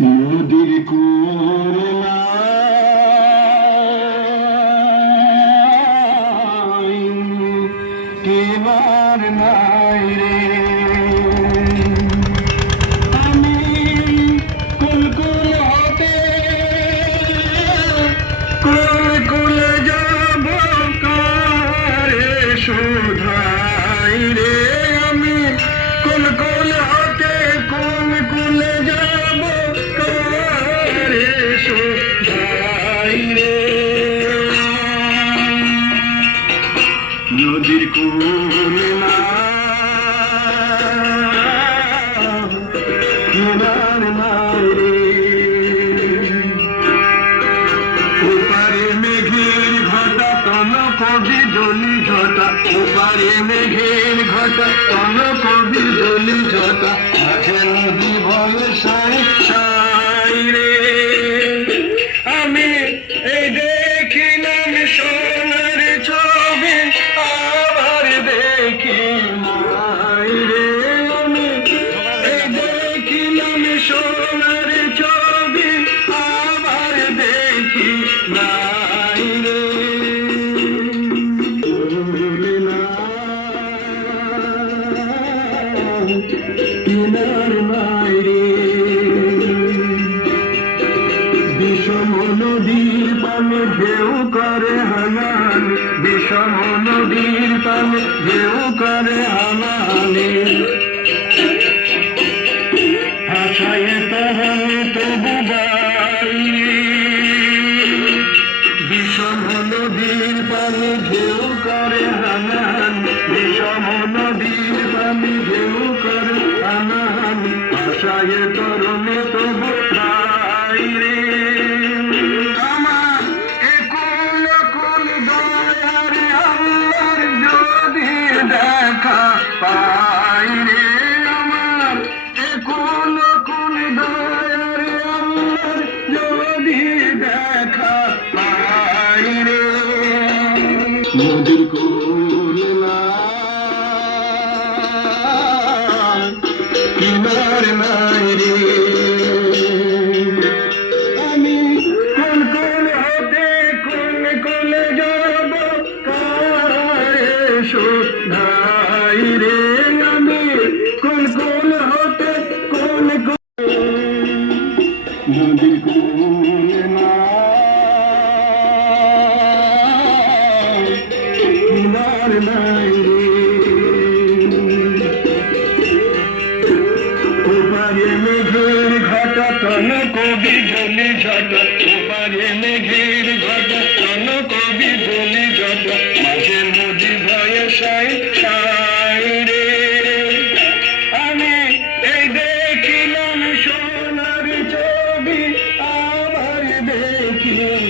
নদীর কোনায় কেনার নাই রে আমি কুলকুল হতে কুলকুলে যাব কারে শোধাই রে আমি কুলকুল হতে কুলকুলে যাব কারে শোধাই রে নদীর কোলে না কেনার নাই রে ওপারে মেঘের ঘটা তন কবি দলি ঝটা ওপারে মেঘের ঘটা তন কবি দলি ঝটা মাঝে নদী ভয়ে সাই সাই রে আমি এই দেখিলাম সোনার ছবি আবার দেখি নাই রে আমি এই দেখিলাম সোনার ছবি আবার দেখি নাই রে ভুলে না কেনার নাই রে বিষম নদীর পানে ঢেউ করে হানান বিষম নদীর পানে ঢেউ করে হানানে হাসায় তাহানে তবু বাই বিষম নদীর পানে ঢেউ করে হানান বিষম নদীর পানে ঢেউ করে হানান হাসায় তরুণে তবু বাই রে আমার একুল কুল দয়ার আল্লাহর যদি দেখা পাই রে আমার একুল কুল দয়ার আল্লাহর যদি দেখা পাই রে নদীর কোল না কিনার নাই রে আমি কুলকুল হতে কুলকুলে যাব কারে শোধাই রে আমি কুলকুল হতে কুলকুল নদীর কোল না কিনার নাই রে ওপারে মেঘের ঘটা তন কবি ঝলি ঝটা ওপারে মেঘের ঘটা তন কবি ঝলি ঝটা মাঝে নদী ভয়ে সাই সাই রে আমি এই দেখিলাম সোনার ছবি আবার দেখি